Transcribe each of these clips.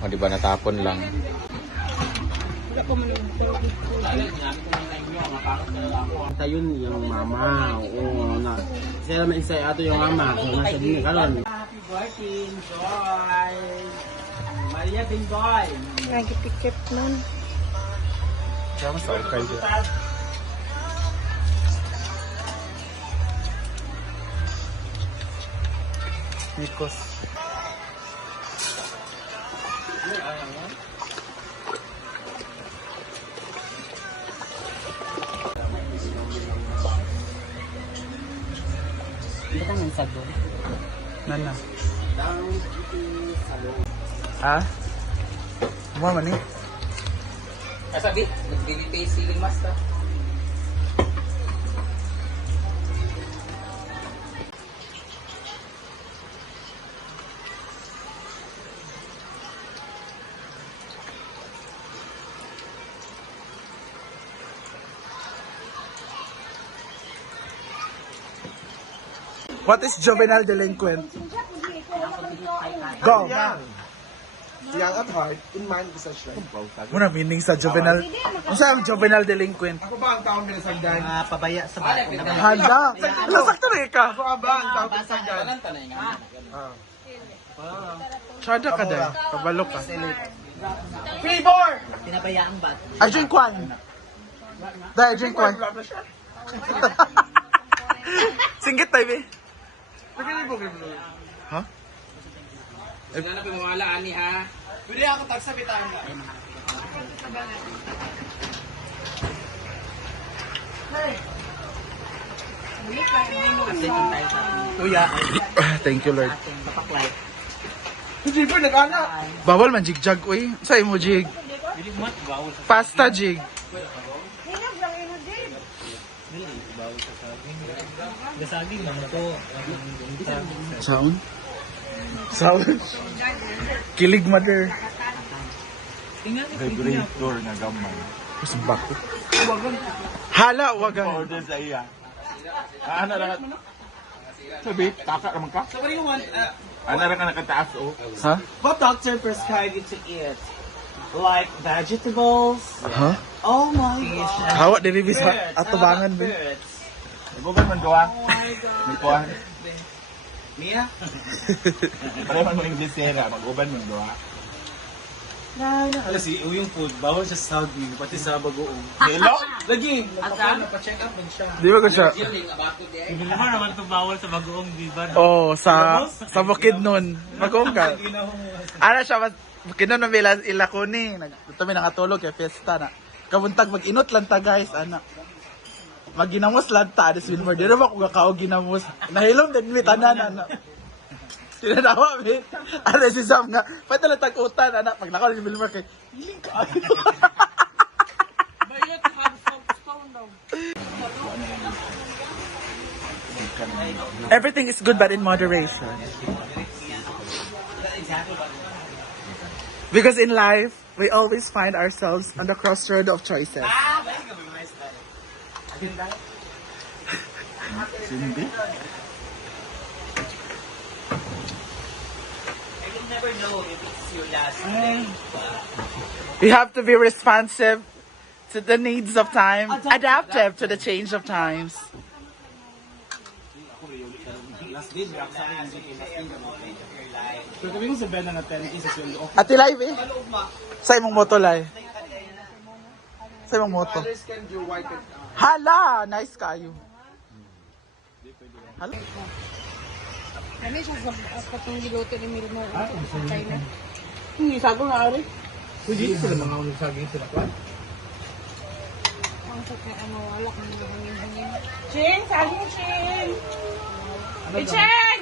O di ba natapon lang. Wala pa man yung Tayon yung mama. Oo na. Sila man isa ato yung mama. Kung nasa din karon. Happy birthday, Joy. Maria Bingoy. nagipikit man. Kaya mas okay dyan. Nikos. Ano kang mensahe? Nana. Ah? Mo man ni. Sabi, nagbibigay ceiling master. What is juvenile delinquent? Go. Young at heart, in mind isa siya. Muna meaning sa juvenile. Ano sa ang juvenile delinquent? Ako ba ang taong binasagdan? Pabaya sa bako. Hala. Nasakto rin ka. Ako ba ang taong binasagdan? Tsada ka din. Kabalo ka. Favor! Pinabayaan ba? I drink wine. Dahil drink wine. Singgit tayo, be. Ha? Sila na pimawala, ani ha? Pwede ako tagsabitan na. Kuya, Thank you, Lord. papaklay. Hindi po, nag-ana. Bawal man jigjag, uy. Sa imo jig. Pasta jig. Gasaging naman ko. Sound? Sound? Kilig, mother. Vibrator na gamay. Mas bako. Hala, wagan. Order sa iya. Ano na? Sabi, taka naman ka? Ano na ka nakataas o? Ha? What doctor prescribed you to eat? Like vegetables? Ha? Oh my god. Hawa, diribis ha? Atubangan, be. Ibugan man gawa. May kuhan. Mia? Pareho man mo English sera, mag-uban man gawa. Kasi yung food, bawal siya sa saging, pati sa bagoong. Hello? Lagi! Napa-check up man siya. Di ba ko siya? Hindi naman to bawal sa bagoong, di ba? Oh, sa bukid nun. Magong ka. Ano siya, kinon na bila ilakuni. Tumi nakatulog kay fiesta na. Kabuntag mag-inot lang ta guys, anak. Maginamos lang ta, Addis Wilmer. Di na ba kung kakao ginamos? Nahilom din mi tanan, anak. Tinadawa mi. Ano si Sam nga, pwede lang tag-utan, anak. Pag nakaw ni Wilmer kay, hiling ka. Everything is good but in moderation. Because in life, we always find ourselves on the crossroad of choices. Sindi? I will never know if it's your last day. We have to be responsive to the needs of time, adaptive to the change of times. Last day, react sa akin. Pero kami mo sabihan na 10K sa sweldo. Okay. Ati live eh. Sa imong moto live. Sa imong moto. Others can do white and Hala, nice kayo. Hala. Ano siya sa patong giluto ni Milmar? Patay na. Hindi, sago nga rin. Pwede sila mga unong saging sila pa. Ang sakit, ano, wala kang hangin-hangin. Ching! Saging, Ching! Ichen!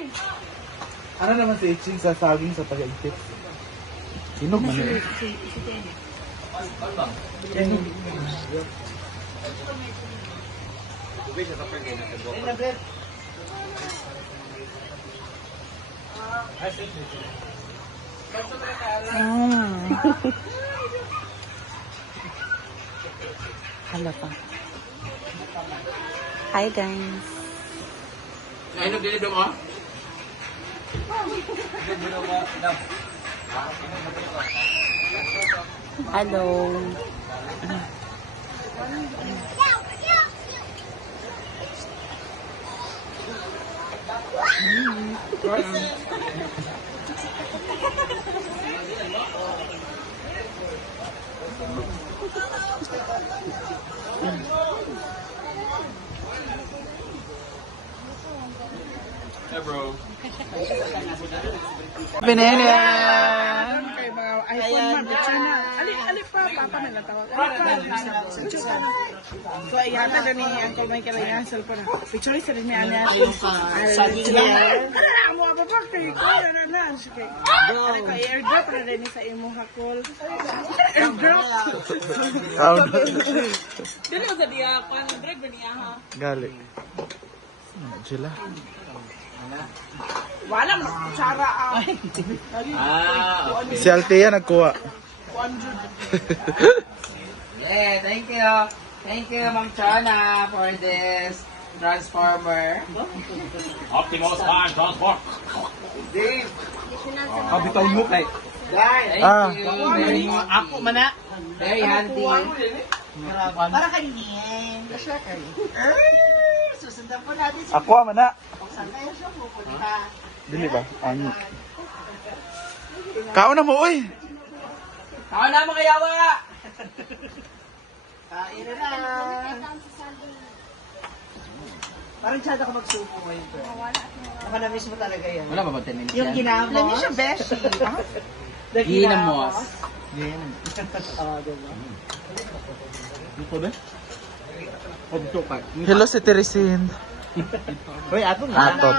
Ano naman si Itching sa saging sa taga-itip? Sinog man eh. Hala pa. Hi guys. Ay, nagdilid mo? Hello. Hey bro. Pinenen! Kay mga iPhone man, picture na. Ali pa, papa na natawag. Picture ka na. So, iyata na ni Uncle Michael ay nga cellphone na. Picture sa rin niya niya. Ano mo ba pa? Kay ko, ano na. Sige. Ano ka, airdrop na rin sa imo hakol. Airdrop. Dili ko sa diya, paano drag ba niya ha? Gali. Jila. Walang kutsara ah. Si Althea nagkuha. Yeah, thank you. Thank you, Ma'am Chana, for this transformer. Optimus Prime transport. How bitaw mo kay? Thank Ah. you. Very, Ako man na. very handy. Para kaninin. Kasya kayo. Susundan po natin si Ako man na. Saan kayo siya pupunta. Dili ba? Ano? Kaon na mo oy. Ako na mga yawa! Kain na. Parang tsada ka magsupo ngayon. Baka na-miss mo talaga yan. Wala ba ba tenin Yung ginamos. Alam niyo siya, Beshi. Ginamos. Dito ba? Obto pa. Hello si Teresin. Hoy, ato Atot.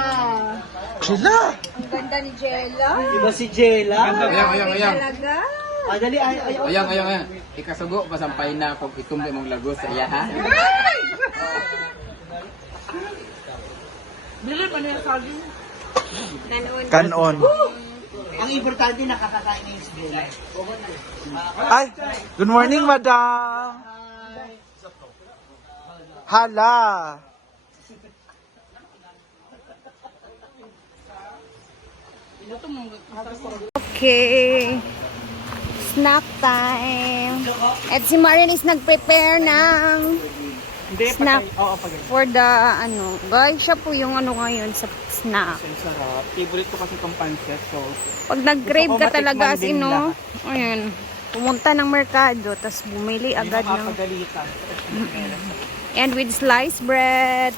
Jila. Ang ganda ni Jella. Iba si Jela. Ayang. Talaga. Dali, ayaw. Ayang. Ikasugo, pasampay na kung itumbi mong lago sa iya, ha? Dili pa niya sabi. Kanon. Ang importante, nakakakain na yung si Jela. Ay, good morning, madam. Hala. Okay. Snack time. At si Marin is nag-prepare ng snack for the guys, siya po yung ngayon sa snack. Sarap. Favorite ko kasi itong pancet. So, Pag nag-crave Gusto ko ka talaga matikman as din in, no? lahat. Ayun. Pumunta ng merkado, tapos bumili hindi agad ng... makapagalitan. And with sliced bread.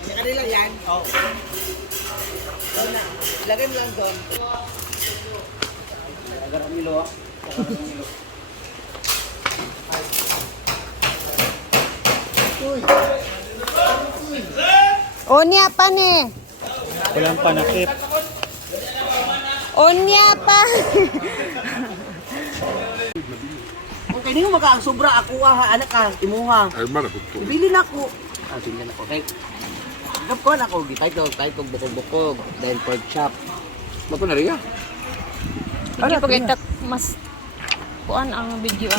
Sa kanila yan. Oo. Doon na. Ilagay mo lang doon. Onya pa ni. Walang panakip. Onya pa. Kung kanino maka ang sobra ako ha, anak ka, imuha. Ay, mana po. Bili na ko. Tingnan ako. Okay. Gapon ako. Gitay ko bukog-bukog. Dahil pork chop. Mapo na rin Hindi pa kita mas kuan ang video